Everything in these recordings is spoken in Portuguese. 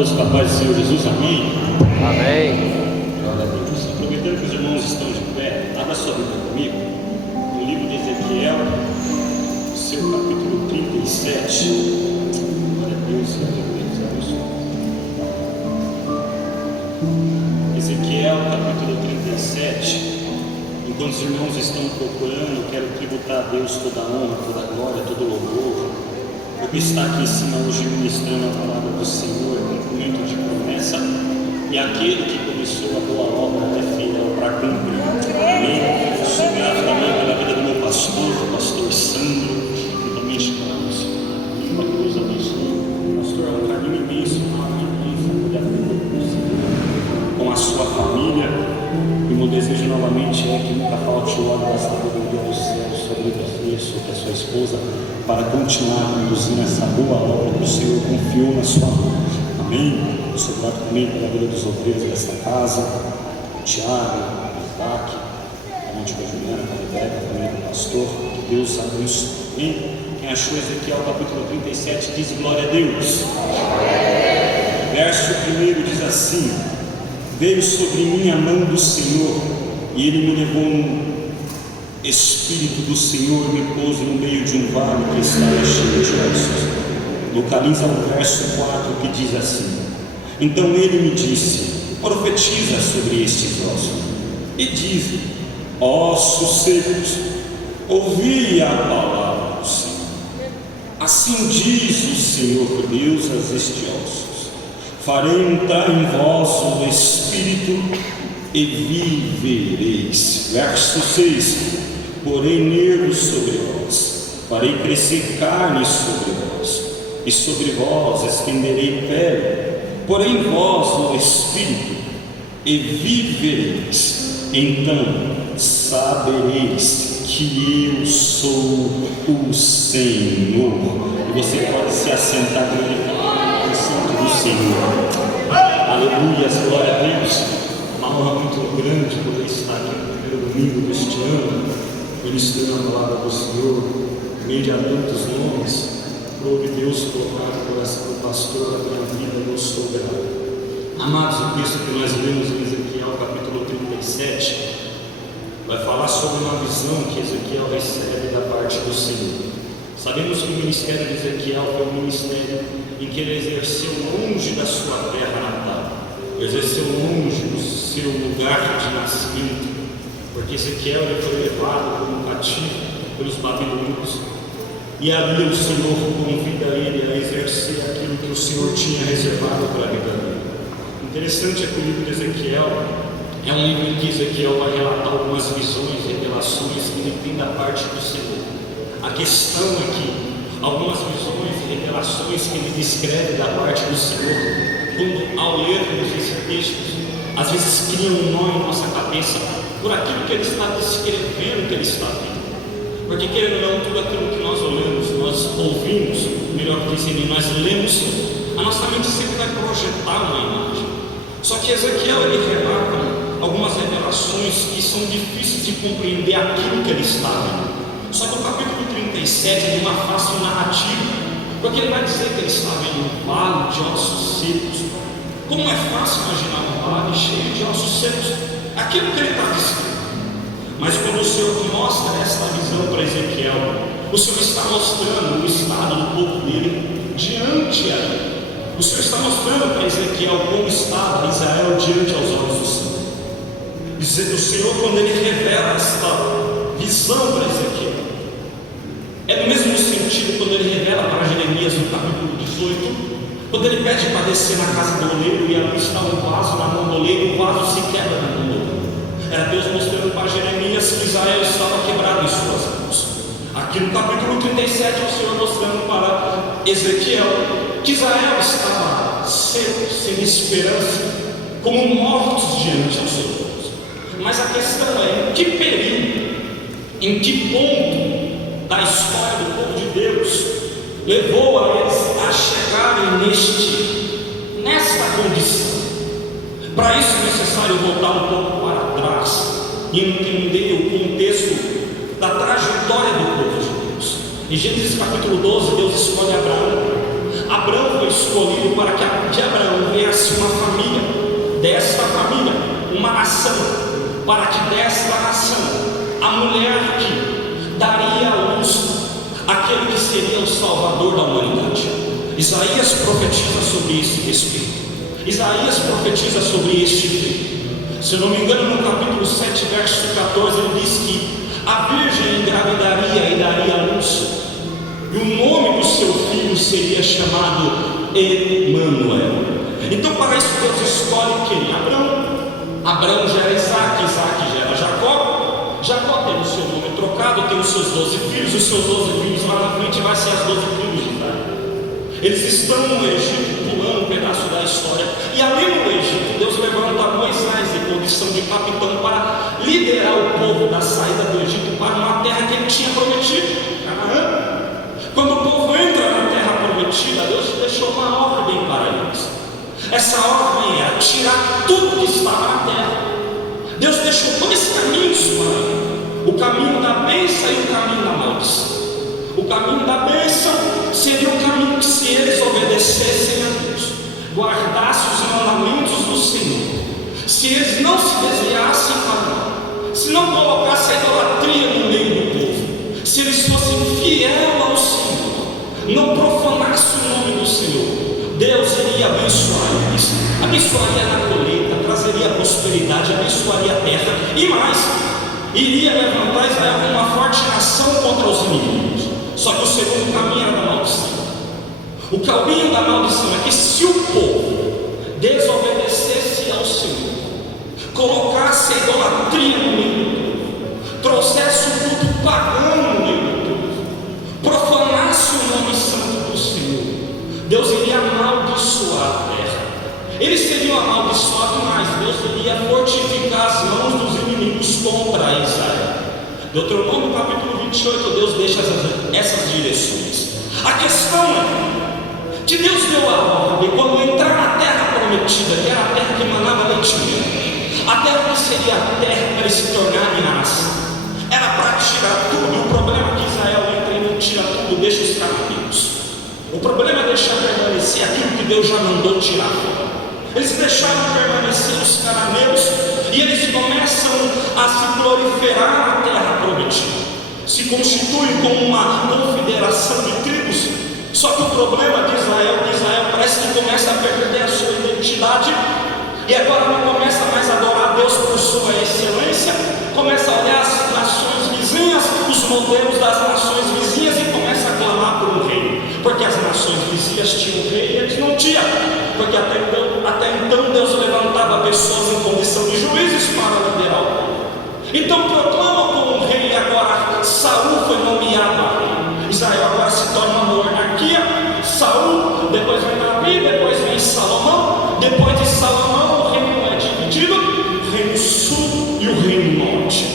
todos com a paz do Senhor Jesus, amém? Amém. Glória a Deus. Aproveitando que os irmãos estão de pé, abra sua Bíblia comigo, no livro de Ezequiel, no seu capítulo 37. Glória a Deus, Ezequiel, capítulo 37. Enquanto os irmãos estão procurando, eu quero tributar a Deus toda a honra, toda a glória, todo o louvor, porque está aqui em cima hoje ministrando a palavra do Senhor, cumprimento de promessa, e aquele que começou a boa obra é fiel para cumprir. Amém? Eu sou grato também pela vida do meu pastor, o pastor Sandro, juntamente com a nossa língua, que Deus abençoe. Pastor, é um carinho imenso, uma honra imensa poder aprender com a sua família. E o meu desejo novamente é que nunca falte o óleo da sabedoria do céu sobre você, sobre a sua esposa, para continuar conduzindo essa boa obra que o Senhor confiou na sua mão. Amém? Eu sou grato também pela vida dos obreiros desta casa, o Tiago, o Isaac, a mente da Juliana, a Rebeca, também do pastor. Que Deus abençoe. Amém? Quem achou Ezequiel capítulo 37 diz glória a Deus. Verso 1 diz assim: veio sobre mim a mão do Senhor, e Ele me levou no Espírito do Senhor, me pôs no meio de um vale que estava cheio de ossos. Localiza o verso 4 que diz assim: então Ele me disse, profetiza sobre estes ossos, e diz: ossos secos, ouvi a palavra do Senhor. Assim diz o Senhor Deus a estes ossos: farei entrar em vós o Espírito e vivereis. Verso 6: porei nervos sobre vós, farei crescer carne sobre vós, e sobre vós estenderei pele, porei em vós o Espírito e vivereis. Então sabereis que eu sou o Senhor. E você pode se assentar no Santo do Senhor. Aleluia, glória a Deus. Uma honra muito grande poder estar aqui no primeiro domingo deste ano, ministrando a palavra do Senhor, em meio a tantos nomes. Prove Deus colocar no coração do pastor a minha vida, eu sou grato. Amados, o texto que nós lemos em Ezequiel capítulo 37 vai falar sobre uma visão que Ezequiel recebe da parte do Senhor. Sabemos que o ministério de Ezequiel foi um ministério em que ele exerceu longe da sua terra natal, exerceu longe do seu lugar de nascimento, porque Ezequiel ele foi levado como cativo pelos babilônios, e ali o Senhor convida ele a exercer aquilo que o Senhor tinha reservado para a vida dele. Interessante é que o livro de Ezequiel é um livro em que Ezequiel vai relatar algumas visões e revelações que ele tem da parte do Senhor. A questão é que algumas visões e revelações que ele descreve da parte do Senhor, quando ao lermos esse texto, às vezes criam um nó em nossa cabeça por aquilo que ele está descrevendo que ele está vendo. Porque querendo ou não, tudo aquilo que nós olhamos, nós ouvimos, melhor dizendo, nós lemos, a nossa mente sempre vai projetar uma imagem. Só que Ezequiel ele relata algumas revelações que são difíceis de compreender aquilo que ele está vendo. Só que o capítulo 37 é de uma face narrativa, porque ele vai dizer que ele está vendo um vale de ossos secos. Como é fácil imaginar um vale cheio de ossos secos? Aquilo que ele está dizendo. Mas quando o Senhor mostra esta visão para Ezequiel, o Senhor está mostrando o estado do povo dele diante dele. O Senhor está mostrando para Ezequiel como estava Israel diante aos olhos do Senhor. O Senhor, quando ele revela esta visão para Ezequiel, é no mesmo sentido quando ele revela para Jeremias no capítulo 18, quando ele pede para descer na casa do oleiro e ali está um vaso na mão do oleiro, o vaso se quebra na mão do oleiro. Era Deus mostrando para Jeremias que Israel estava quebrado em suas mãos. Aqui no capítulo 37 é o Senhor mostrando para Ezequiel que Israel estava seco, sem esperança, como mortos diante dos seus olhos. Mas a questão é em que período, em que ponto da história do povo de Deus levou a eles a chegarem nesta condição. Para isso é necessário voltar um pouco para trás e entender o contexto da trajetória do povo de Deus. Em Gênesis capítulo 12, Deus escolhe Abraão. Abraão foi escolhido para que de Abraão viesse uma família, desta família, uma nação, para que desta nação, a mulher que daria à luz aquele que seria o Salvador da humanidade. Isaías profetiza sobre esse respeito. Isaías profetiza sobre este feito. Se eu não me engano, no capítulo 7, verso 14, ele diz que a virgem engravidaria e daria à luz, e o nome do seu filho seria chamado Emanuel. Então, para isso, Deus escolhe quem? Abraão. Abraão gera Isaac, Isaac gera Jacó. Jacó tem o seu nome trocado, tem os seus 12 filhos. Os seus 12 filhos lá na frente vai ser as 12 tribos de Israel. Eles estão no Egito, pulando um pedaço da história. E ali no Egito, Deus levanta Moisés em condição de capitão para liderar o povo da saída do Egito para uma terra que ele tinha prometido, Canaã. Quando o povo entra na terra prometida, Deus deixou uma ordem para eles. Essa ordem era tirar tudo que estava na terra. Deus deixou 2 caminhos para ele: o caminho da bênção e o caminho da maldição. O caminho da bênção seria o caminho que, se eles obedecessem a Deus, guardassem os mandamentos do Senhor, se eles não se desviassem para mal, se não colocassem a idolatria no meio do povo, se eles fossem fiéis ao Senhor, não profanassem o nome do Senhor, Deus iria abençoar eles, abençoaria na colheita, trazeria prosperidade, abençoaria a terra e mais, iria levantar Israel como uma forte nação contra os inimigos. Só que o segundo caminho era da maldição. O caminho da maldição é que, se o povo desobedecesse ao Senhor, colocasse a idolatria no meio do povo, trouxesse o culto pagão no meio do povo, profanasse o nome santo do Senhor, Deus iria amaldiçoar a terra. Eles seriam amaldiçoados, mas Deus iria fortificar as mãos dos inimigos contra Israel. Deuteronômio capítulo 28, Deus deixa essas direções. A questão é que Deus deu a ordem, quando entrar na terra prometida, que era a terra que emanava leite e mel, a terra que seria a terra para eles se tornarem a nação, era para tirar tudo. O problema é que Israel entra e não tira tudo, deixa os cananeus. O problema é deixar permanecer aquilo que Deus já mandou tirar. Eles deixaram permanecer os cananeus e eles começam a se proliferar na terra prometida, se constituem como uma confederação de tribos. Só que o problema de Israel é que Israel parece que começa a perder a sua identidade e agora não começa mais a adorar a Deus por sua excelência, começa a olhar as nações vizinhas, os modelos das nações vizinhas e começa a clamar por um rei, porque as nações vizinhas tinham um rei e eles não tinham, porque até então Deus levantava pessoas em condição de juízes para liderar o povo. Então proclamam como um rei, e agora Saul foi nomeado a rei. Israel agora se torna uma monarquia. Saul, depois vem Davi, depois vem Salomão. Depois de Salomão, o reino é dividido: o reino sul e o reino norte.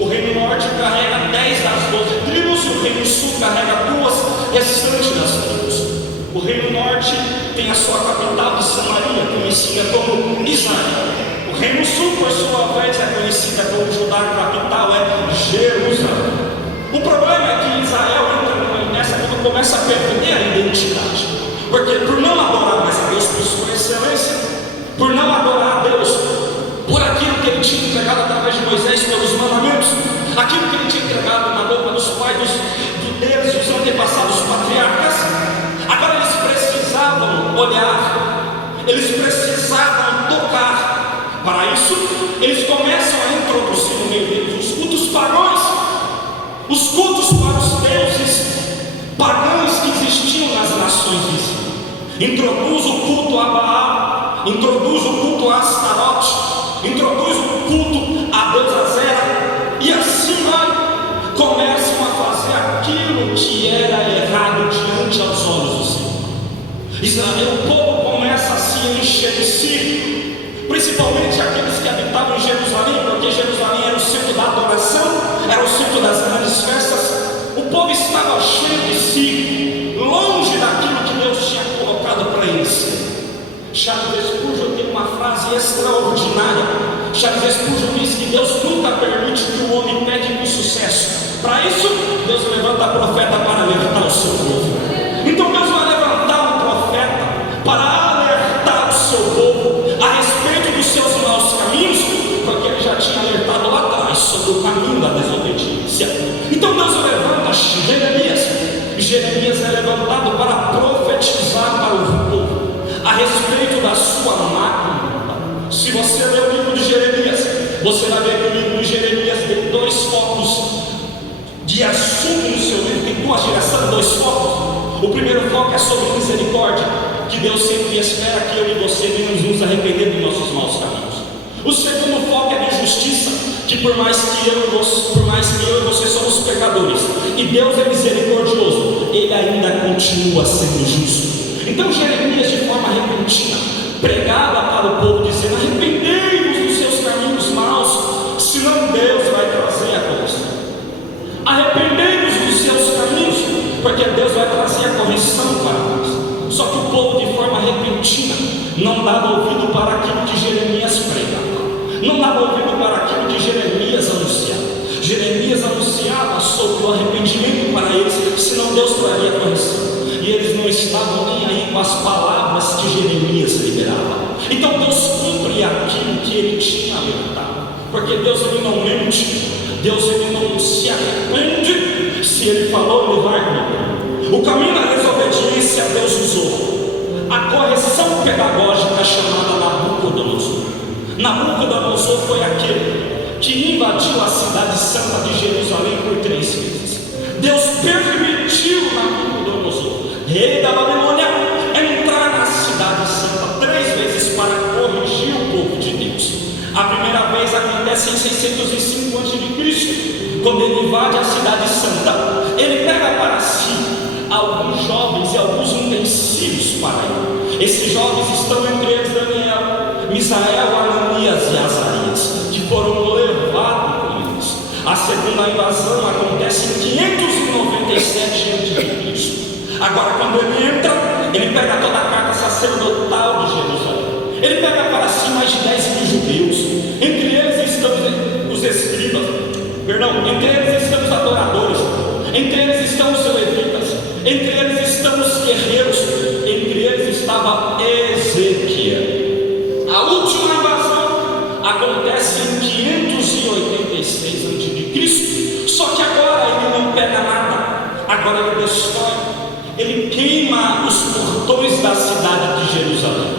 O reino norte carrega 10 das 12 tribos, e o reino sul carrega 2 restantes das tribos. O reino norte tem a sua capital de Samaria, conhecida como Israel. O reino sul, por sua vez, é conhecida como Judá, a capital é Jerusalém. O problema é que Israel entra nessa quando começa a perder a identidade, porque por não adorar mais a Deus por sua excelência, por não adorar a Deus por aquilo que ele tinha entregado através de Moisés, pelos mandamentos, aquilo que ele tinha entregado na boca dos pais deles, dos antepassados patriarcas, agora eles precisavam olhar, eles precisavam tocar. Para isso, eles começam a introduzir no meio deles os cultos pagãos, os cultos para os deuses pagãos que existiam nas nações vizinhas. Introduz o culto a Baal, introduz o culto a Astarote, introduz o culto a deusa Zera, e assim vai, começam a fazer aquilo que era errado diante aos olhos do Senhor. Israel, o povo começa a se encher de si, principalmente aqueles que habitavam em Jerusalém, porque Jerusalém era o centro da adoração, era o centro das grandes festas. O povo estava cheio de si, longe daquilo que Deus tinha colocado para eles. Charles Spurgeon tem uma frase extraordinária. Charles Spurgeon diz que Deus nunca permite que o homem peque com sucesso. Para isso, Deus levanta a profeta para libertar o seu povo. Então Deus vai levantar um profeta Jeremias é levantado para profetizar para o povo a respeito da sua mácula. Se você ler o livro de Jeremias, você vai ver que o livro de Jeremias tem dois focos de assunto no seu livro, tem duas direções, dois focos. O primeiro foco é sobre misericórdia, que Deus sempre espera que eu e você venhamos nos arrepender dos nossos maus caminhos. O segundo foco é de justiça, que por mais que eu e você somos pecadores, e Deus é misericordioso, Ele ainda continua sendo justo. Então Jeremias, de forma repentina, pregava para o povo dizendo: arrependei-vos dos seus caminhos maus, senão Deus vai trazer a correção. Arrependei-vos dos seus caminhos, porque Deus vai trazer a correção para nós. Só que o povo, de forma repentina, não dava ouvido para aquilo que Jeremias pregava, não dava ouvido para aquilo que Jeremias anunciava. Jeremias anunciava sobre o arrependimento para eles, senão Deus traria a correção. E eles não estavam nem aí com as palavras que Jeremias liberava. Então Deus cumpre aquilo que ele tinha alertado, porque Deus ele não mente, Deus ele não se arrepende. Se ele falou, ele vai cumprir. O caminho da desobediência Deus usou a correção pedagógica chamada Nabucodonosor. Nabucodonosor foi aquele que invadiu a cidade santa de Jerusalém por 3 vezes. Deus permitiu Nabucodonosor, rei da Babilônia, entrar na cidade santa 3 vezes para corrigir o povo de Deus. A primeira vez acontece em 605 a.C., quando ele invade a cidade santa. Ele pega para si alguns jovens e alguns utensílios para ele. Esses jovens estão entre eles Daniel, Misael, Ananias e Azarias, que foram levados com eles. A segunda invasão acontece em 597 a.C. Agora, quando ele entra, ele pega toda a carta sacerdotal de Jerusalém. Ele pega para si mais de 10 mil judeus. Entre eles estão os escribas, entre eles estão os adoradores, entre eles estão os levitas, entre eles estão os guerreiros, entre eles estava Ezequiel. A última invasão acontece em 586 a.C. Só que agora ele não pega nada, agora ele destrói, ele queima os portões da cidade de Jerusalém,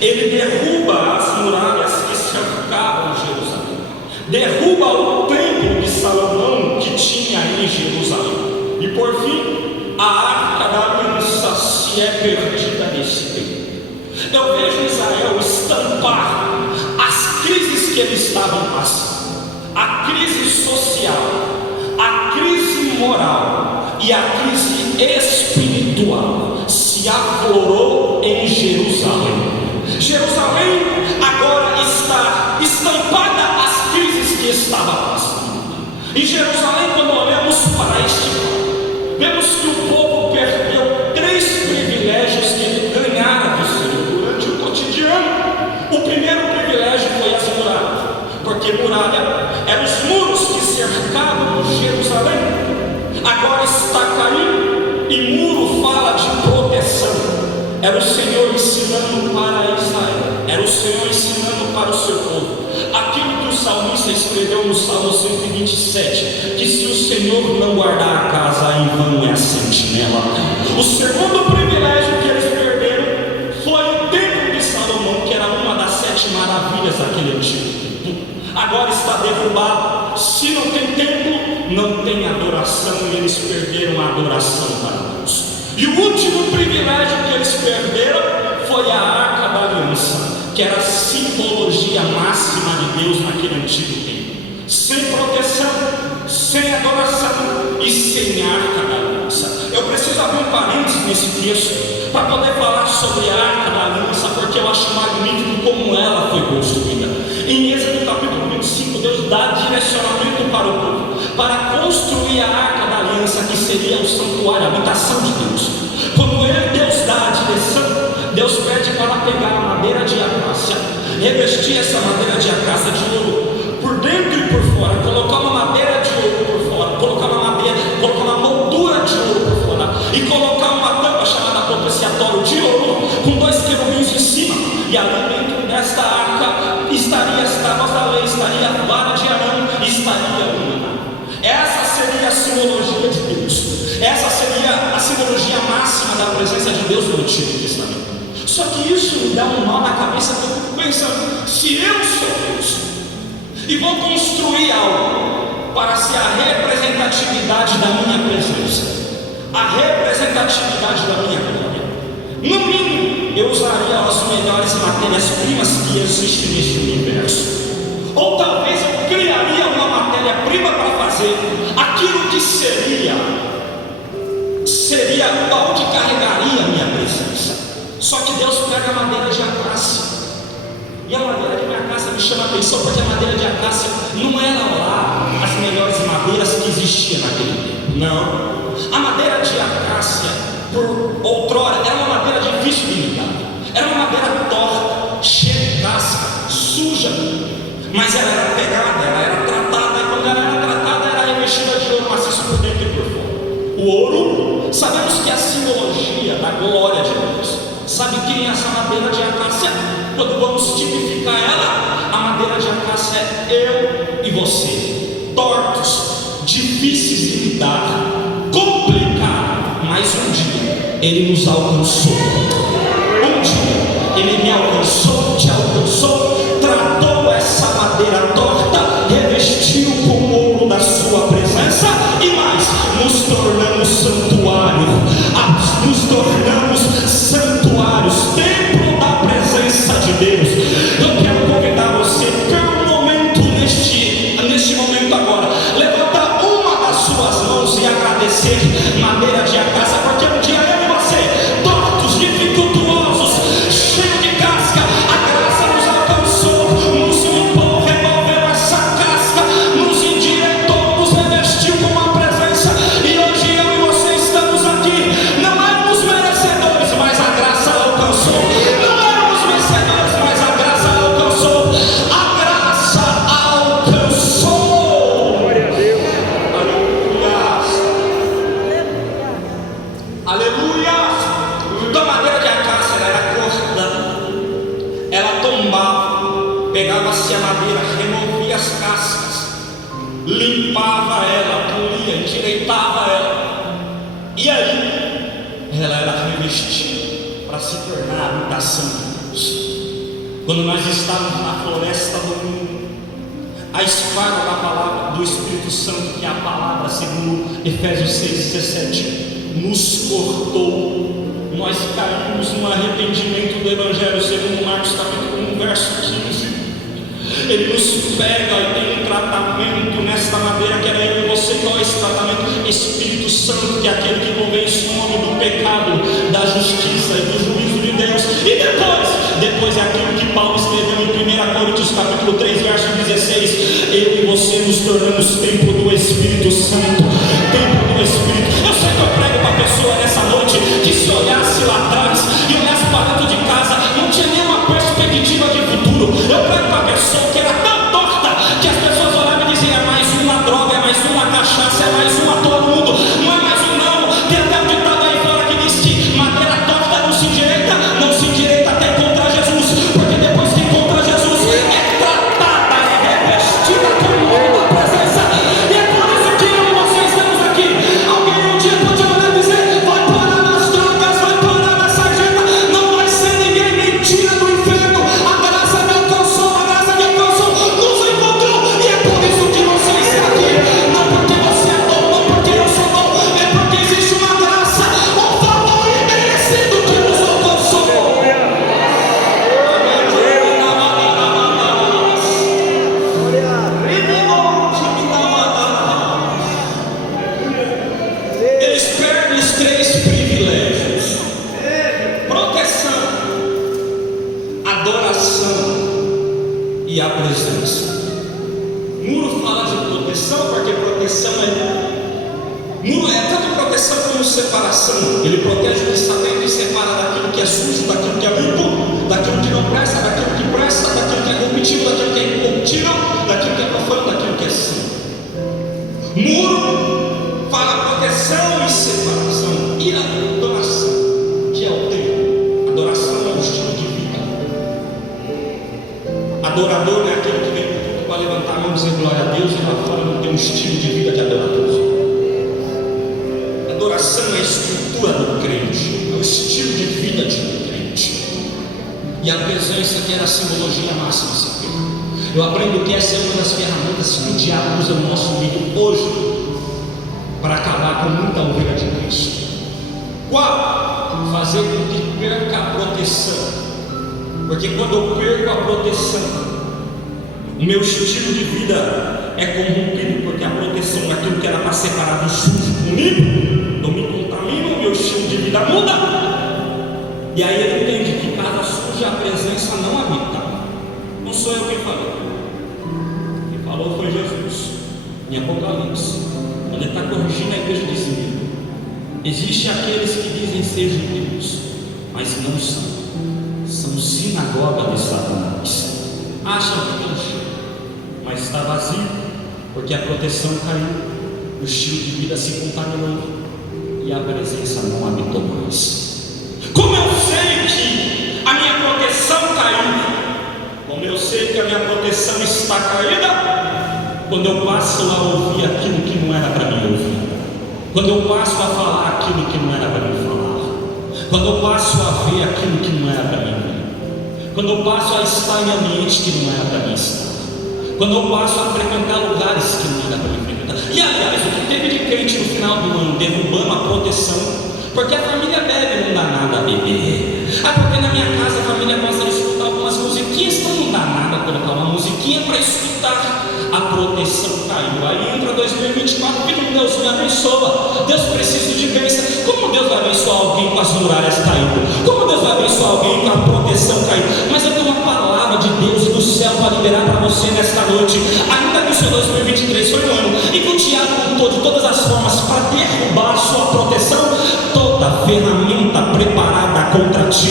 ele derruba as muralhas que cercavam Jerusalém, derruba o templo de Salomão que tinha em Jerusalém, e por fim a arca da aliança se é perdida nesse tempo. Eu vejo Israel estampar as crises que ele estava passando, a crise social, a crise moral e a crise espiritual se aflorou em Jerusalém. Jerusalém agora está estampada as crises que estava passando. Em Jerusalém, quando olhamos para este lado, vemos que o povo perdeu 3 privilégios que ele ganhara do Senhor durante o cotidiano. O primeiro privilégio foi as muralhas, porque muralha eram os muros que cercavam Jerusalém. Agora está caindo, e muro fala de proteção. Era o Senhor ensinando para Israel, era o Senhor ensinando para o seu povo aquilo que o salmista escreveu no Salmo 127, que se o Senhor não guardar a casa, em vão é a sentinela. O segundo privilégio que eles perderam foi o templo de Salomão, que era uma das 7 maravilhas daquele antigo tempo. Agora está derrubado. Se não tem templo, não tem adoração, e eles perderam a adoração para Deus. E o último privilégio que eles perderam foi a arca da aliança, que era a simbologia máxima de Deus naquele antigo tempo. Sem proteção, sem adoração e sem arca da aliança. Eu preciso abrir um parênteses nesse texto para poder falar sobre a arca da aliança, porque eu acho magnífico como ela foi construída. Em Êxodo capítulo 25, Deus dá direcionamento para o povo para construir a arca da aliança, que seria o santuário, a habitação de Deus. Quando Deus dá a direção, Deus pede para pegar a madeira de acácia, revestir essa madeira de acácia de ouro por dentro e por fora, colocar uma madeira de ouro por fora, colocar uma moldura de ouro por fora, e colocar uma tampa chamada propiciatório de ouro com 2 querubins em cima. E ali dentro desta arca estaria as tábuas da lei, estaria a vara de Arão, estaria uma. Essa seria a simbologia de Deus. Essa seria a simbologia máxima da presença de Deus no Antigo Testamento. Só que isso me dá um nó na cabeça, que eu fico pensando: se eu sou Deus e vou construir algo para ser a representatividade da minha presença, a representatividade da minha glória, no mínimo eu usaria as melhores matérias-primas que existem neste universo. Ou talvez eu criaria uma matéria-prima para fazer aquilo que seria onde carregaria a minha presença. Só que Deus pega a madeira de acácia, e a madeira de acácia me chama a atenção, porque a madeira de acácia não era lá as melhores madeiras que existiam naquele tempo. Não, a madeira de acácia, por outrora, era uma madeira difícil de lidar, era uma madeira torta, cheia de casca, suja, mas ela era pegada, ela era tratada, e quando ela era tratada, era revestida de ouro maciço por dentro e por fora. O ouro, sabemos que é a simbologia da glória de Deus. Sabe quem é essa madeira de acácia? Quando vamos tipificar ela, a madeira de acácia é eu e você, tortos, difíceis de lidar, complicado, mas um dia Ele nos alcançou. Um dia Ele me alcançou, te alcançou, tratou essa madeira torta, revestiu com ouro da sua presença, e mais, nos tornamos santuário, nos tornamos santuários, templo da presença de Deus. Eu quero convidar você por um momento, neste momento agora, levanta uma das suas mãos e agradecer madeira de acácia, porque um dia eu e você, tortos, dificultuosos, cheios de casca, a graça nos alcançou, nos limpou, removeu essa casca, nos endireitou, nos revestiu com a presença, e hoje eu e você estamos aqui. Não éramos merecedores, mas a graça alcançou. Não éramos vencedores, mas a graça alcançou. A graça alcançou. Glória a Deus. Aleluia. Aleluia. Então a madeira de acácia era cortada, ela tombava, pegava-se a madeira, removia as cascas, limpava ela, polia, endireitava ela, e aí ela era revestida para se tornar a habitação de Deus. Quando nós estávamos na floresta do mundo, a espada da palavra do Espírito Santo, que é a palavra, segundo Efésios 6,17, nos cortou. Nós caímos no arrependimento do Evangelho, segundo Marcos capítulo 1, verso 15. Ele nos pega e tem um tratamento nesta madeira, que era eu e você. Qual é esse tratamento? Espírito Santo, que é aquele que convence o homem do pecado, da justiça e do juízo de Deus. E depois é aquilo que Paulo escreveu em 1 Coríntios capítulo 3, verso 16: eu e você nos tornamos templo do Espírito Santo. Templo do Espírito. Eu sei que eu prego para a pessoa nessa noite que, se olhasse lá atrás e olhasse para dentro de casa, não tinha nenhuma perspectiva de futuro. Eu prego para a pessoa que era tão torta que as pessoas olhavam e diziam: é mais uma droga, é mais uma cachaça, é mais uma todo mundo, não é mais um não. Tem até um ditado aí fora que diz que madeira torta não se endireita até encontrar Jesus, porque depois que encontra Jesus é tratada, é revestida com o ouro da presença. E é por isso que eu e você estamos aqui. Alguém um dia pode olhar e dizer: vai parar nas drogas, vai parar na sarjeta. Não vai ser ninguém, mentira do inferno. A graça me alcançou, a graça me alcançou, nos encontrou, e é por isso que você está aqui. Não porque você é bom, não porque eu sou bom, é porque existe uma graça, um favor imerecido que nos alcançou. Eles perdem os três privilégios: proteção, adoração e a presença. Muro fala de proteção, porque proteção muro é tanto proteção como separação. Ele protege o que está dentro e separa daquilo que é sujo, daquilo que é limpo, daquilo que não presta, daquilo que presta, daquilo que é corruptível, daquilo que é incorruptível, daquilo que é profano, daquilo que é santo. Muro fala proteção e separação, e a adoração, que é o tempo. Adoração é o estilo de vida. Adorador é aquele que vem para o culto para levantar a mão e dizer glória a Deus, e lá fora não tem um estilo de vida de adorador. que era a simbologia máxima, Senhor. Eu aprendo que essa é uma das ferramentas que o diabo usa no nosso meio hoje para acabar com muita ovelha de Cristo. Qual? Fazer com que perca a proteção. Porque quando eu perco a proteção, o meu estilo de vida é corrompido, porque a proteção daquilo que era para separar do sujo comigo, eu me contamino, o meu estilo de vida muda. E aí ele entende que casa suja a presença não habita. Não sou eu quem falou. Quem falou foi Jesus em Apocalipse, quando ele está corrigindo a igreja de Esmirna. Existem aqueles que dizem ser judeus, mas não são. São sinagoga de Satanás. Acham que estão cheios, mas está vazio, porque a proteção caiu, o estilo de vida se contaminou e a presença não habitou mais. Como eu sei que a minha proteção caiu? Como eu sei que a minha proteção está caída? Quando eu passo a ouvir aquilo que não era para mim ouvir, quando eu passo a falar aquilo que não era para mim falar, quando eu passo a ver aquilo que não era para mim ver, quando eu passo a estar em ambientes que não era para mim estar, quando eu passo a frequentar lugares que não era para mim frequentar. E aliás, o que teve de crente no final do ano derrubando a proteção, porque a família bebe, não dá nada a beber. Porque na minha casa a família gosta de escutar algumas musiquinhas, então não dá nada colocar uma musiquinha para escutar. A proteção caiu. Aí entra 2024, pedindo: Deus me abençoa. Deus precisa de bênção. Como Deus vai abençoar alguém com as muralhas caindo? Como Deus vai abençoar alguém com a proteção caindo? Mas eu tenho uma palavra de Deus do céu para liberar para você nesta noite. Ainda que o seu 2023 foi um ano e que o diabo lutou de todas as formas para derrubar a sua proteção, toda ferramenta preparada contra ti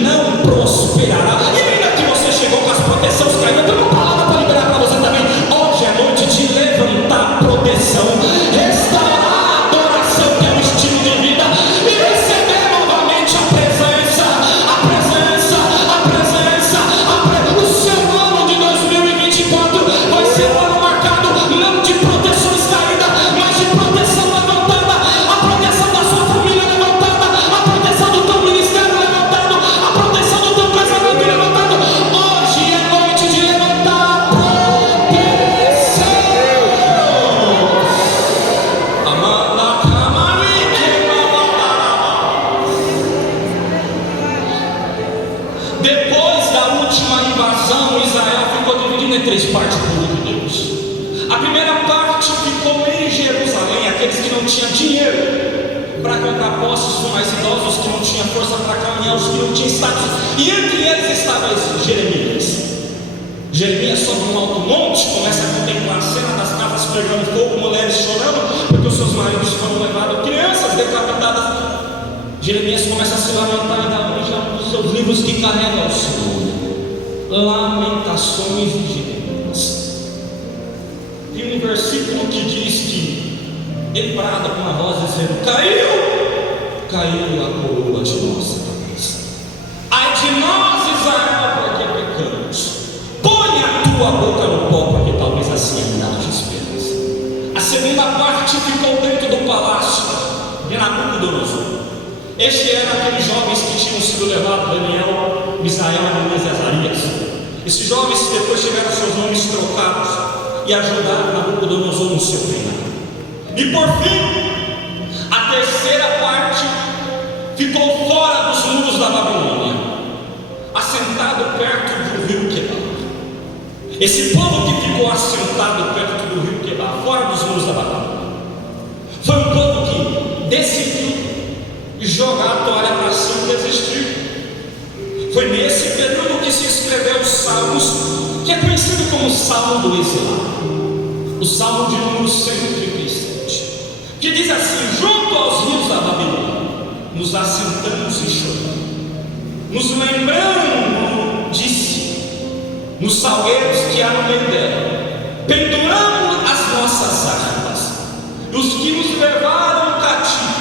não prosperará. E ainda que você chegou com as proteções caindo, eu tenho uma palavra para liberar para você também. Hoje é noite de levantar proteção, restaurar a adoração, que é um estilo de vida, e receber novamente a presença. O seu ano de 2024 vai ser um ano marcado não de proteções caídas, mas de proteção levantada. A proteção da sua família levantada, a proteção do teu ministério levantado, a proteção do teu casamento levantado. Hoje é noite de levantar proteção. Depois da última invasão, Israel ficou dividido em três partes do povo de Deus. A primeira parte ficou em Jerusalém, aqueles que não tinham dinheiro para comprar posses, os mais idosos, que não tinham força para caminhar, os que não tinham status. E entre eles estava Jeremias. Jeremias sobe um alto monte, começa a contemplar a cena das casas pegando fogo, mulheres chorando porque os seus maridos foram levados, crianças decapitadas. Jeremias começa a se lamentar e dá origem a um dos seus livros que carrega ao Senhor, Lamentações de Jeremias. Tem um versículo que diz que ele brada com uma voz dizendo: caiu a coroa de nossa cabeça. Ai de nós, Israel, porque pecamos. Põe a tua boca no pó, porque talvez assim ainda haja esperança. A segunda parte ficou dentro do palácio de Nabucodonosor. Este era aqueles jovens que tinham sido levados, Daniel, Misael, Ananias e Azarias. Esses jovens depois tiveram seus nomes trocados e ajudaram Nabucodonosor no seu reinado. E por fim, a terceira parte ficou fora dos muros da Babilônia, assentado perto do rio Quebar. Esse povo que ficou assentado perto do rio Quebar, fora dos muros da Babilônia, foi um povo que decidiu jogar a toalha para cima e desistir. Foi nesse período que se escreveu os Salmos, que é conhecido como Salmo do Exilado, o Salmo de número 137, que diz assim: junto aos rios da Babilônia nos assentamos e choramos, nos lembrando de si, nos salgueiros que há no meio dela, penduramos as nossas harpas, os que nos levaram cativo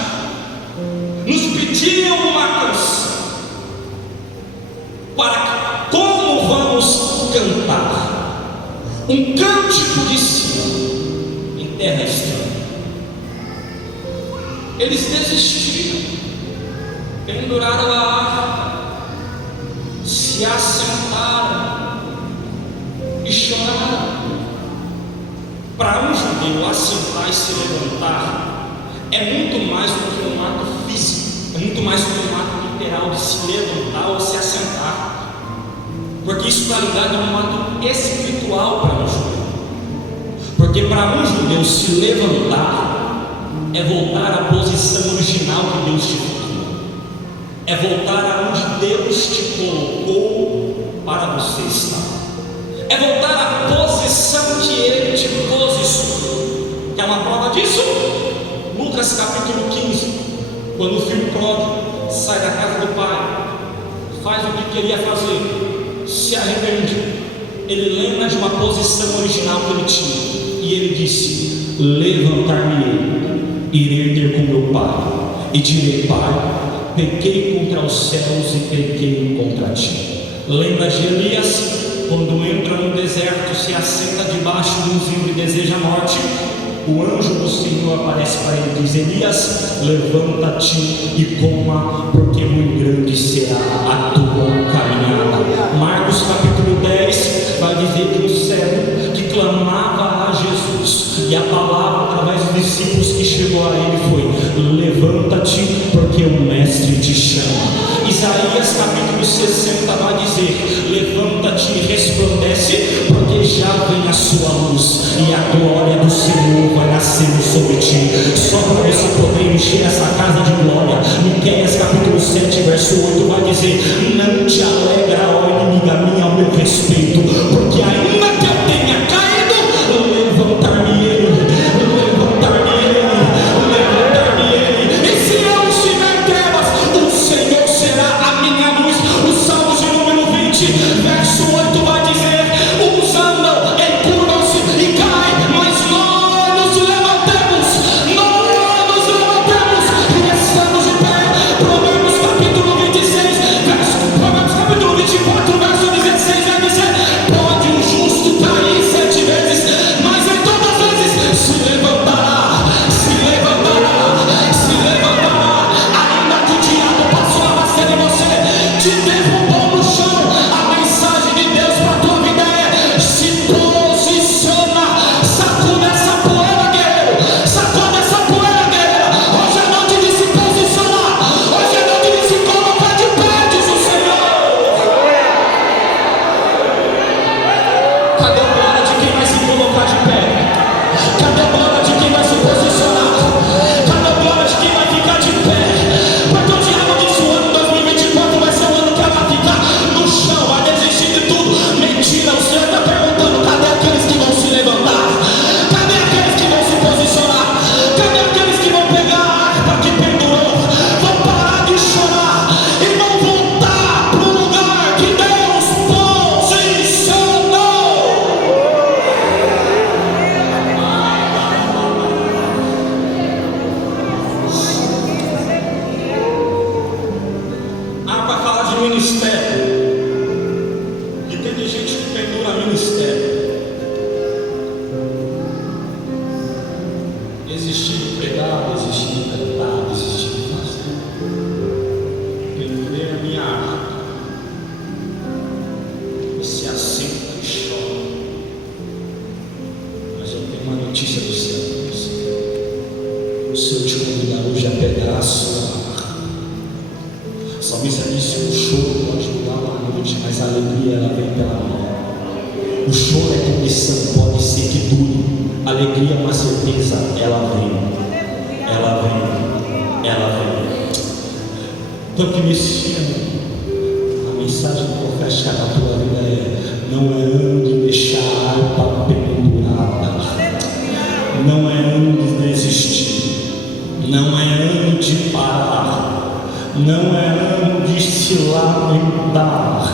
nos pediam uma canção, para que, como vamos cantar um cântico de Sião em terra estranha. Eles desistiram, penduraram a harpa, se se assentaram e choraram. Para um judeu, assentar e se levantar é muito mais do que um ato físico, é muito mais do que um ato literal de se levantar ou se assentar, porque isso está ligado a um ato espiritual para um judeu. Porque para um judeu se levantar é voltar à posição original que Deus te colocou, é voltar aonde Deus te colocou para você estar, é voltar à posição que Ele te posicionou. Quer uma prova disso? Lucas capítulo 15, quando o filho pródigo sai da casa do pai, faz o que queria fazer, se arrepende, ele lembra de uma posição original que ele tinha, e ele disse: levantar-me-ei, irei ter com meu pai, e direi: Pai, pequei contra os céus e pequei contra ti. Lembra de Elias, quando entra no deserto, se assenta debaixo de um zimbro e deseja a morte? O anjo do Senhor aparece para ele e diz: Elias, levanta-te e coma, porque muito grande será a tua caminhada. Marcos capítulo 10 vai dizer que um cego que clamava a Jesus, e a palavra através dos discípulos que chegou a ele foi: levanta-te, porque o mestre te chama. Isaías capítulo 60 vai dizer: levanta-te e resplandece, porque já vem a sua luz, e a glória do Senhor vai nascer sobre ti. Só para você poder encher essa casa de glória, Miqueias capítulo 7 verso 8 vai dizer: não te alegra, ó inimiga minha, ao meu respeito, porque ainda que eu tenha caído, levantar-me-ei, e se eu estiver em trevas, o Senhor será a minha luz. O Salmo de número 20 verso 8 vai dizer: uns andam, encurvam-se e caem, mas nós nos levantamos e estamos de pé. Provérbios capítulo 26 Provérbios capítulo 24 verso 16 vai dizer: pode um justo cair 7 vezes, mas em todas as vezes se levantará, ainda que o diabo passou a bater em você, te derrubou no chão. A mensagem de Deus para a tua vida é: se posiciona, sacuda essa poeira, guerreiro, sacuda essa poeira, guerreira. Hoje é noite de se posicionar, hoje é noite de se colocar de pé, diz o Senhor. Cadê a glória de quem vai se colocar de pé? Cadê a glória de quem vai se posicionar? Cadê a glória de quem vai ficar de pé? Porque o diabo disse: o ano 2024 vai ser o ano que ela vai ficar no chão, vai desistir de tudo. Mentira, o Senhor está perguntando: cadê aqueles que vão se levantar? Cadê aqueles que vão se posicionar? Cadê aqueles que vão pegar a harpa que pendurou, vão parar de chorar e vão voltar para o lugar que Deus posicionou? Para falar de ministério, e tem gente que pendura ministério. Existir de pregar, existir de cantar, existir de fazer. Pendurei a minha harpa e se assenta e chora. Mas eu tenho uma notícia do céu para você: o Senhor te convidar hoje a pegar a sua harpa. O salmista disse: o choro pode durar uma noite, mas a alegria ela vem pela manhã. O choro é condição, pode ser que dure. A alegria é uma certeza, ela vem. Então que nesse ano a mensagem profética da tua vida é: não é ano de deixar a harpa pendurada, não é ano de desistir, não é ano de parar, não é ano de se lamentar,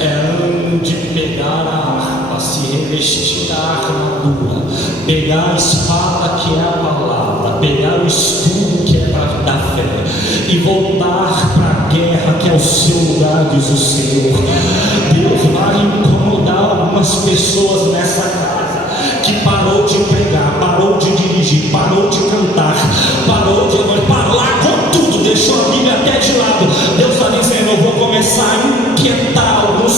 é ano de pegar a harpa, se revestir da armadura, pegar a espada que é a palavra, pegar o escudo que é da fé e voltar para a guerra que é o seu lugar, diz o Senhor. Deus vai incomodar algumas pessoas nessa casa que parou de pregar, parou de dirigir, parou de cantar, parou de largou tudo, deixou a Bíblia até de lado. Deus está dizendo: eu vou começar a inquietar alguns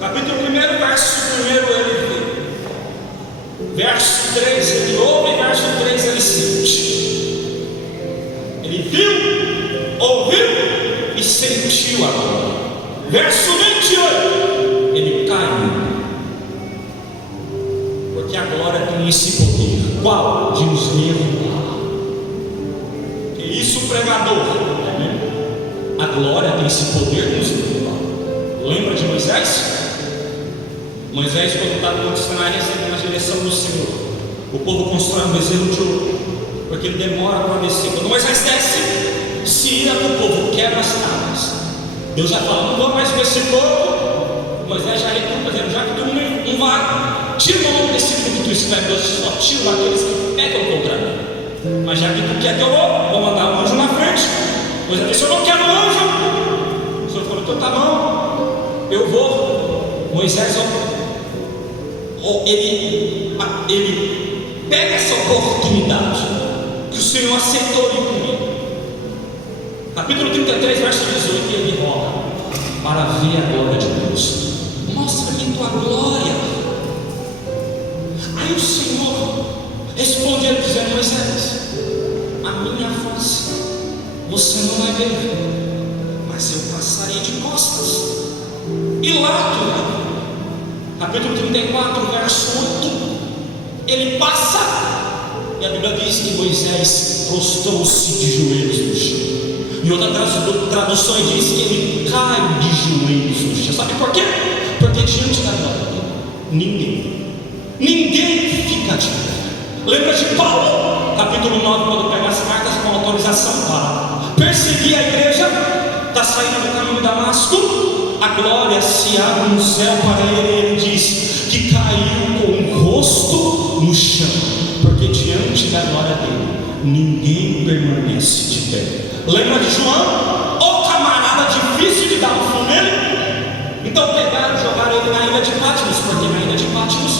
Capítulo 1, verso 1 ele vê, verso 3 ele ouve, verso 3 ele sente. Ele viu, ouviu e sentiu a glória. Verso 28 ele caiu, porque a glória tem esse poder. Qual? De nos derrubar. Que isso, pregador? A glória tem esse poder de nos derrubar. Lembra de Moisés? Moisés, quando está no Monte Sinai, recebe na direção do Senhor. O povo constrói um bezerro de ouro, porque ele demora para descer. Quando Moisés desce, se ira com o povo, quebra as tábuas. Deus já fala: não vou mais com esse povo. Moisés já recua, dizendo: já que tu não vai, tira o nome desse livro que tu escreve. Deus só tira aqueles que pecam contra mim. Mas já que tu quer que eu vou mandar um anjo na frente. Moisés disse: eu não quero um anjo. O Senhor falou: então tá bom, eu vou. Moisés, ele pega essa oportunidade que o Senhor aceitou ir comigo. Capítulo 33, verso 18, ele roga para ver a glória de Deus. Mostra-me tua glória. Aí o Senhor responde ele dizendo: Moisés, a minha face você não vai ver, mas eu passarei de costas. E lá tu, capítulo 34, verso 8, ele passa, e a Bíblia diz que Moisés prostrou-se de joelhos no chão. E outra tradução diz que ele cai de joelhos no chão. Sabe por quê? Porque diante da glória ninguém fica de pé. Lembra de Paulo, capítulo 9, quando pega as cartas com autorização para perseguir a igreja, está saindo do caminho de Damasco, a glória se abre no céu para ele, e ele diz que caiu com o rosto no chão, porque diante da glória dele ninguém permanece de pé. Lembra de João? O camarada difícil de dar um fim nele. Então pegaram e jogaram ele na ilha de Patmos, porque na ilha de Patmos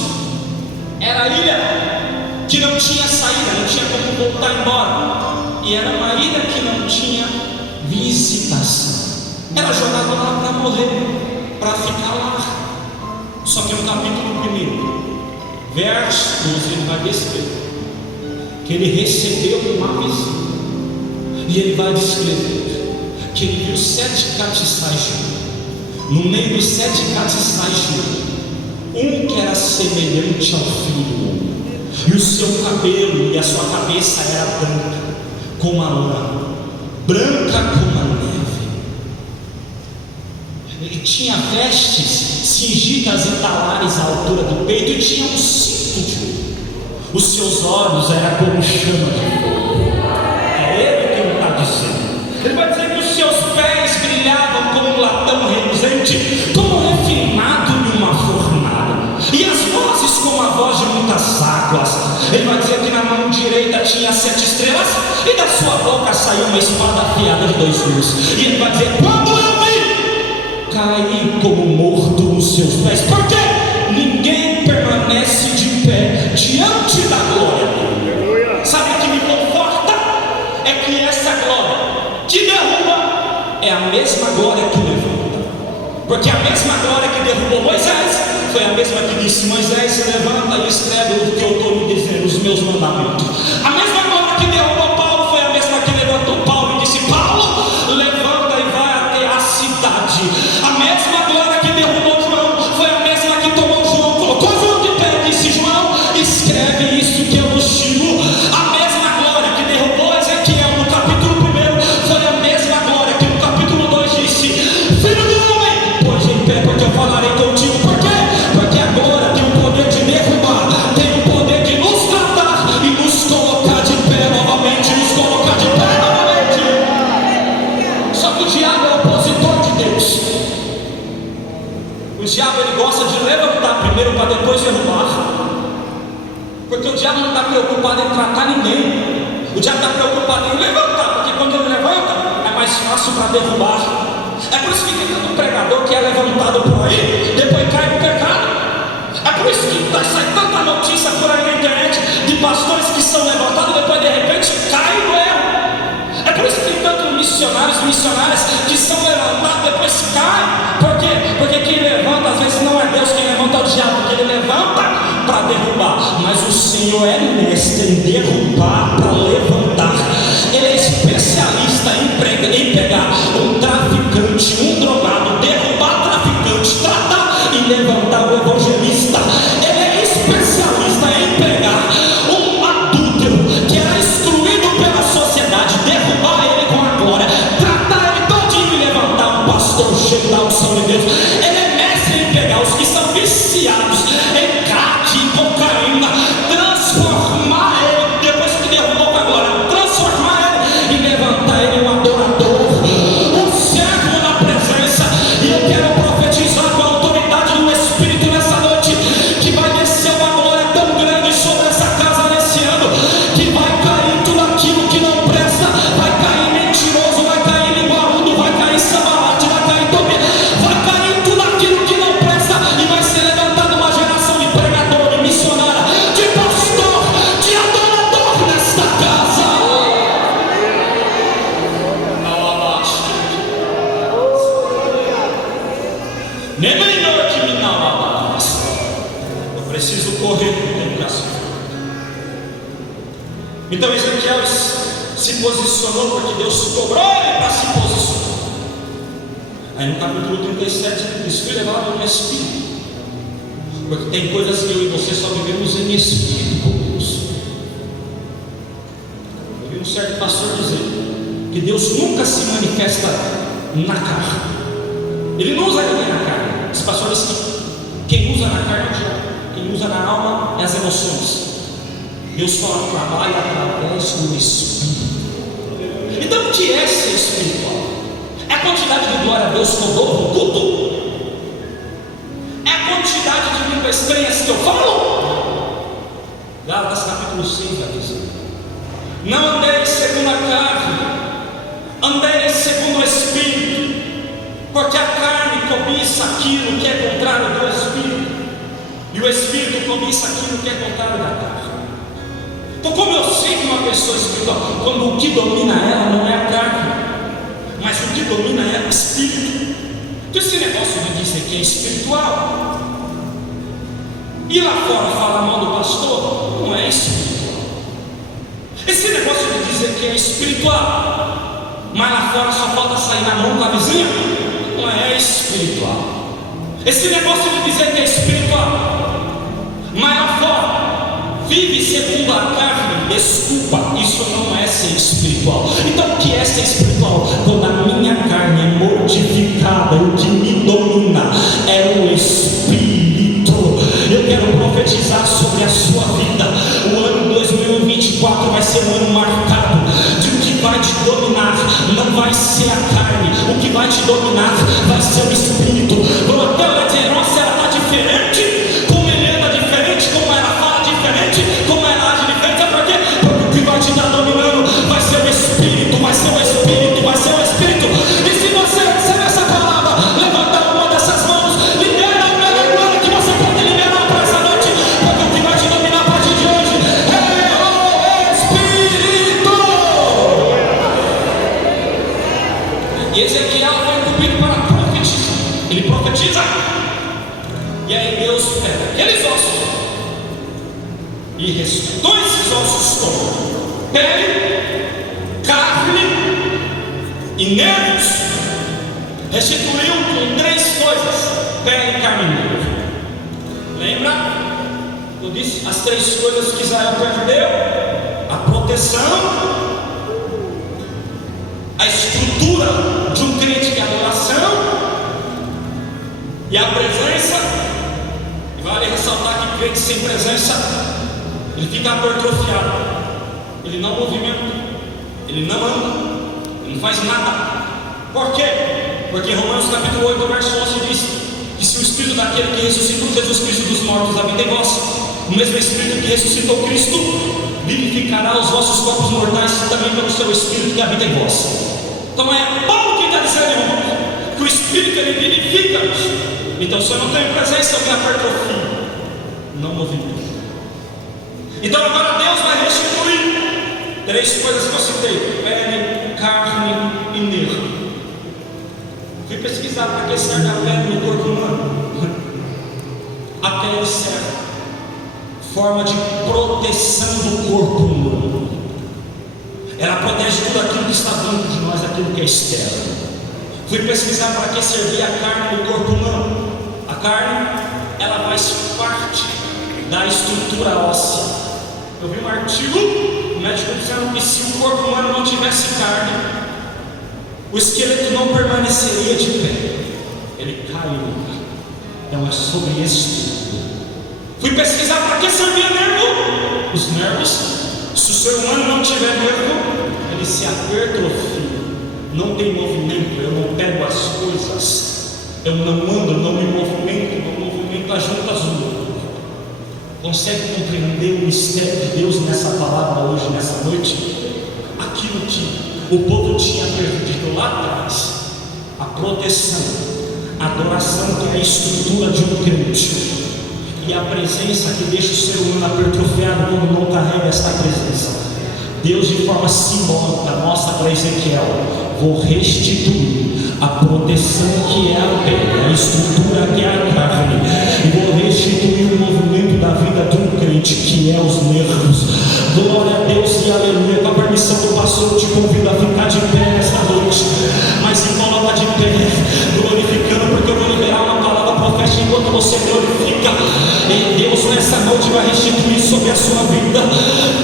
era a ilha que não tinha saída, não tinha como voltar embora, e era uma ilha que não tinha visitação. Era jogado lá para morrer, para ficar lá. Só que no capítulo 1, verso 12, ele vai descrever que ele recebeu uma visão, e ele vai descrever que ele viu 7 catiçais juntos. No meio dos 7 catiçais juntos, um que era semelhante ao filho do homem, e o seu cabelo e a sua cabeça era branca como a lã, branca como a neve. Ele tinha vestes cingidas e talares à altura do peito, e tinha um cinto de ouro. Os seus olhos eram como chama de fogo. É ele que ele está dizendo. Ele vai dizer que os seus pés brilhavam como um latão reluzente, como refinado em uma fornalha, e as vozes como a voz de muitas águas. Ele vai dizer que na mão direita tinha 7 estrelas, e da sua boca saiu uma espada afiada de 2 gumes. E ele vai dizer: quando eu vi, caí como morto nos seus pés. Por quê? Ninguém permanece de pé diante da glória dele. Sabe o que me conforta? É que essa glória que derruba é a mesma glória que levanta. Porque a mesma glória que derrubou Moisés foi a mesma que disse: Moisés, se levanta e escreve o que eu estou lhe dizendo, os meus mandamentos. A mesma glória que derrubou Paulo foi a mesma que levantou Paulo e disse: Paulo, levanta e vai até a cidade. A mesma glória que derrubou João foi a mesma que tomou João, colocou João de pé e disse: João, escreve isso que eu vos digo. A mesma glória que derrubou Ezequiel no capítulo 1 foi a mesma glória que no capítulo 2 disse: filho do homem, põe em pé, porque eu falarei contigo. Por quê? Porque a glória tem o poder de derrubar, tem o poder de nos tratar e nos colocar de pé novamente, nos colocar de pé novamente. Só que o diabo é opositor de Deus. O diabo, ele gosta de levantar primeiro para depois derrubar, porque o diabo não está preocupado em tratar ninguém. O diabo está preocupado em levantar, porque quando ele levanta é mais fácil para derrubar. É por isso que tem tanto pregador que é levantado por aí, depois cai no pecado. É por isso que sai tanta notícia por aí na internet de pastores que são levantados e depois de repente caem no erro. É por isso que tem tantos missionários e missionárias que são levantados e depois caem. Por quê? Porque quem levanta às vezes não para derrubar, mas o Senhor é mestre em derrubar para levantar. Ele é especialista em pegar um traficante, um drogado, derrubar traficante, tratar e levantar o evangelista. Ele é especialista em pegar um adúltero que era excluído pela sociedade, derrubar ele com a glória, tratar ele todinho e levantar um pastor cheio da unção de Deus. Ele é mestre em pegar os que são viciados em crack e cocaína, transformar ele, depois que derrubou com a glória, transformar ele e levantar ele um adorador, um servo na presença. E eu quero profetizar com a autoridade do Espírito nessa noite, que vai descer uma glória tão grande sobre essa casa nesse ano, que vai cair tudo aquilo que não presta, vai cair mentiroso, vai cair linguarudo, vai cair sambalate, vai cair Tobias, vai cair tudo aquilo que não presta, e vai ser levantada uma geração de pregador, de missionária, de pastor, de adorador nesta casa. Eu preciso correr em casa. Então Ezequiel se posicionou porque Deus cobrou ele para se posicionar. Aí no capítulo 37 ele diz: fui levado no Espírito, porque tem coisas que eu e você só vivemos em Espírito com Deus. Eu vi um certo pastor dizer que Deus nunca se manifesta na carne. Ele não usa ninguém na carne. Esse pastor diz que quem usa na carne é o diabo, quem usa na alma é as emoções. Deus só trabalha através do Espírito. Então o que é ser espiritual? É a quantidade de glória a Deus que eu dou no culto? É a quantidade de línguas estranhas que eu falo? Gálatas capítulo 6 vai dizer: não andeis segundo a carne, andeis segundo o Espírito, porque a carne cobiça aquilo que é contrário do Espírito, e o Espírito cobiça aquilo que é contrário da carne. Então, como eu sei que uma pessoa espiritual, quando o que domina ela não é a carne, mas o que domina ela é o Espírito. Então esse negócio de dizer que é espiritual e lá fora falar mal do pastor não é espiritual. Esse negócio de dizer que é espiritual, mas lá fora só falta sair na mão com a vizinha, não é espiritual. Esse negócio de dizer que é espiritual, mas lá fora vive segundo a carne, desculpa, isso não é ser espiritual. Então o que é ser espiritual? Quando a minha carne é mortificada, o que me domina é o Espírito. Eu quero profetizar sobre a sua vida. O ano 2024 vai ser um ano marcado de o que vai te dominar não vai ser a carne, o que vai te dominar vai ser o Espírito. Quando até vai dizer: nossa, ela está diferente, como ele anda diferente, como ela fala diferente, como ela age diferente. Sabe por quê? Porque o que vai te estar dominando vai ser o Espírito, vai ser o Espírito, vai ser o Espírito. E se você recebe essa palavra, levanta uma dessas mãos, libera a melhor glória que você pode liberar para essa noite, porque o que vai te dominar a partir de hoje é o Espírito. E Ezequiel foi incumbido para profetizar. Ele profetiza, e aí Deus pega aqueles ossos e restitui esses ossos com pele, carne e nervos. Restituiu com 3 coisas: pele, carne e nervo. Lembra? Eu disse as 3 coisas que Israel perdeu: a proteção, a estrutura de um crente que é adoração e a presença. E vale ressaltar que crente sem presença, ele fica apertrofiado, ele não movimenta, ele não anda, ele não faz nada. Por quê? Porque Romanos capítulo 8, verso 11 diz que se o Espírito daquele que ressuscitou Jesus Cristo dos mortos habita em vós, o mesmo Espírito que ressuscitou Cristo vivificará os vossos corpos mortais também pelo seu Espírito que habita em vós. Então é Paulo que está dizendo, irmão, que o Espírito ele vivifica-nos. Então se eu não tenho presença, eu me apertrofio, não movimento. Então agora Deus vai restituir 3 coisas que eu citei: pele, carne e nervo. Fui pesquisar para que serve a pele no corpo humano. A pele serve forma de proteção do corpo humano. Ela protege tudo aquilo que está dentro de nós, aquilo que é externo. Fui pesquisar para que servia a carne no corpo humano. A carne, ela faz parte da estrutura óssea. Eu vi um artigo, o médico dizendo que se o corpo humano não tivesse carne, o esqueleto não permaneceria de pé, ele caiu. Então é sobre estrutura. Fui pesquisar para que servia nervo. Os nervos, se o ser humano não tiver nervo, ele se apertrofia, não tem movimento. Eu não pego as coisas, eu não ando, não me movimento, não movimento as juntas do corpo. Consegue compreender o mistério de Deus nessa palavra hoje, nessa noite? Aquilo que o povo tinha perdido lá atrás, a proteção, a adoração, que é a estrutura de um crente, e a presença que deixa o ser humano apertrofiado quando não carrega esta presença. Deus, de forma simbólica, mostra para Ezequiel: vou restituir a proteção que é a pele, a estrutura que é a carne, e vou restituir o movimento da vida de um crente, que é os nervos. Glória a Deus e aleluia. Com a permissão do pastor, eu te convido a ficar de pé nesta noite, mas em coloca de pé, glorificando, porque eu vou liberar uma palavra profética enquanto você glorifica. E Deus nessa noite vai restituir sobre a sua vida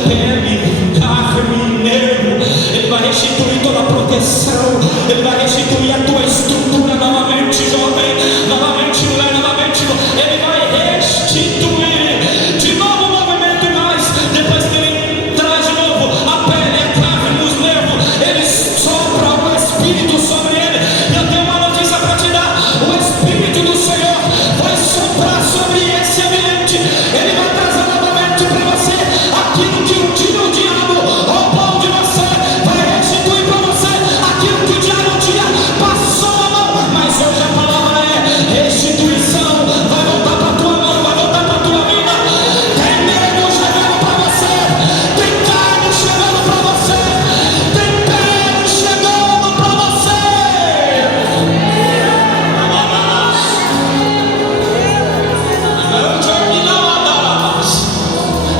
pele, carne, nervo. Ele vai restituir toda a proteção, ele vai restituir a tua estrutura novamente, jovem, novamente, mulher, novamente. Ele vai restituir de novo o movimento, e mais, depois que ele traz de novo a pele, a carne, os nervos, ele sopra o Espírito sobre ele. Eu tenho uma notícia para te dar: o Espírito do Senhor vai soprar sobre esse ambiente. Ele vai trazer novamente para você aquilo que um dia o diabo roubou de você, vai restituir para você aquilo que o diabo um dia passou a mão. Mas hoje a palavra é restituição. Vai voltar para a tua mão, vai voltar para a tua vida. Tem nervo chegando para você, tem carne chegando para você, tem pele chegando para você.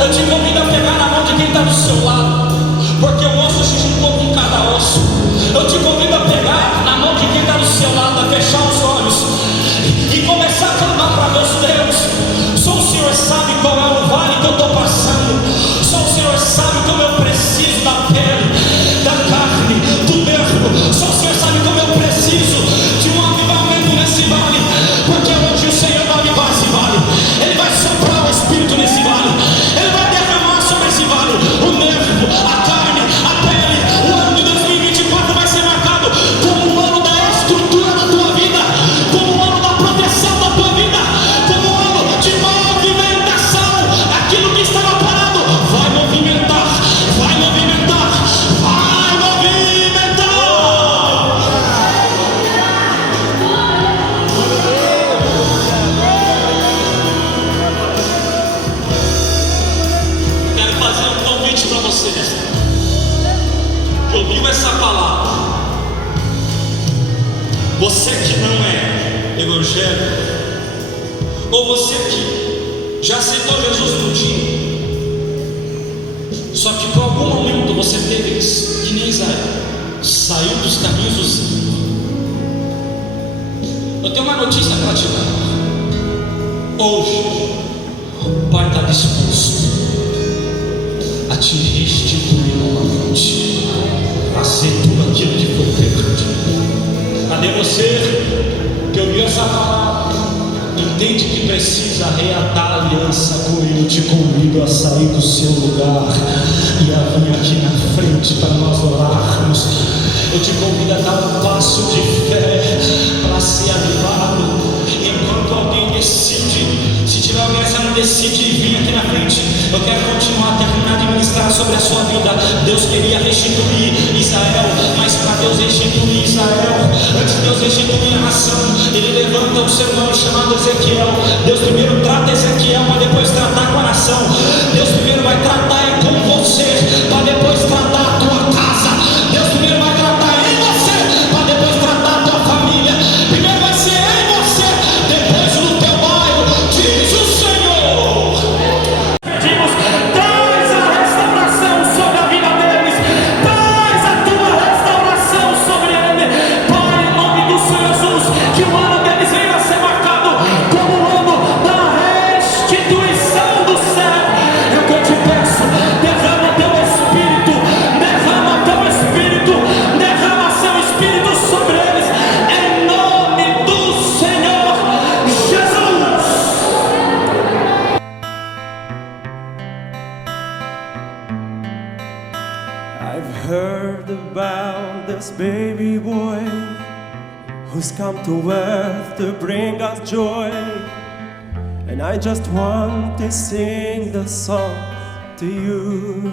Eu te convido a pegar na mão de quem está do seu lado, porque o osso se juntou com cada osso. Eu te convido a pegar na mão de quem está do seu lado, a fechar os olhos e começar a clamar para Deus. Deus, só o Senhor sabe qual é o vale que eu estou passando, só o Senhor sabe como eu preciso da pele, da carne, do nervo. Só o Senhor sabe como eu preciso de um avivamento nesse vale, porque hoje o Senhor vai avivar esse vale. Ele vai soprar o Espírito nesse vale, ele vai derramar sobre esse vale o nervo, a carne, a pele. O ano de 2024 vai ser marcado como o ano da estrutura da tua vida, como o ano da proteção da tua vida, como o ano de movimentação. Aquilo que estava parado vai movimentar, vai movimentar, vai movimentar. Quero fazer um convite para você que ouviu essa palavra. Você que não é evangélico, ou você que já aceitou Jesus no dia, só que por algum momento você teve que nem Israel, saiu dos caminhos do Senhor. Eu tenho uma notícia para te dar. Hoje o Pai está disposto a te restituir novamente, fazer tudo aquilo que foi perdido. Cadê você que ouviu essa palavra? Entende que precisa reatar a aliança com Ele. Eu te convido a sair do seu lugar e a vir aqui na frente para nós orarmos. Eu te convido a dar um passo de fé para ser avivado. Enquanto alguém decide, se tiver alguém que não decide vir aqui na frente, eu quero continuar, terminar de ministrar sobre a sua vida. Deus queria restituir Israel, mas para Deus restituir Israel, antes de Deus restituir a nação, Ele levanta um ser humano chamado Ezequiel. Deus primeiro trata Ezequiel para depois tratar com a nação. Deus primeiro vai tratar com você para depois tratar a tua casa. Deus primeiro vai tratar em você para depois tratar a tua família. Primeiro vai ser em você, depois no teu bairro, diz o Senhor. precious baby boy who's come to earth to bring us joy. And I just want to sing the song to you.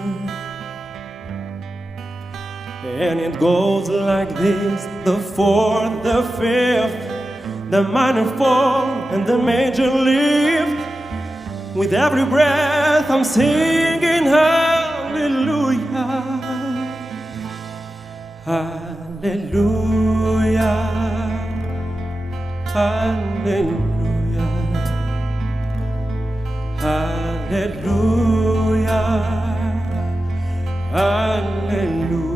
And it goes like this: the fourth, the fifth, the minor fall, and the major lift. With every breath I'm singing hallelujah, hallelujah, hallelujah, hallelujah, hallelujah.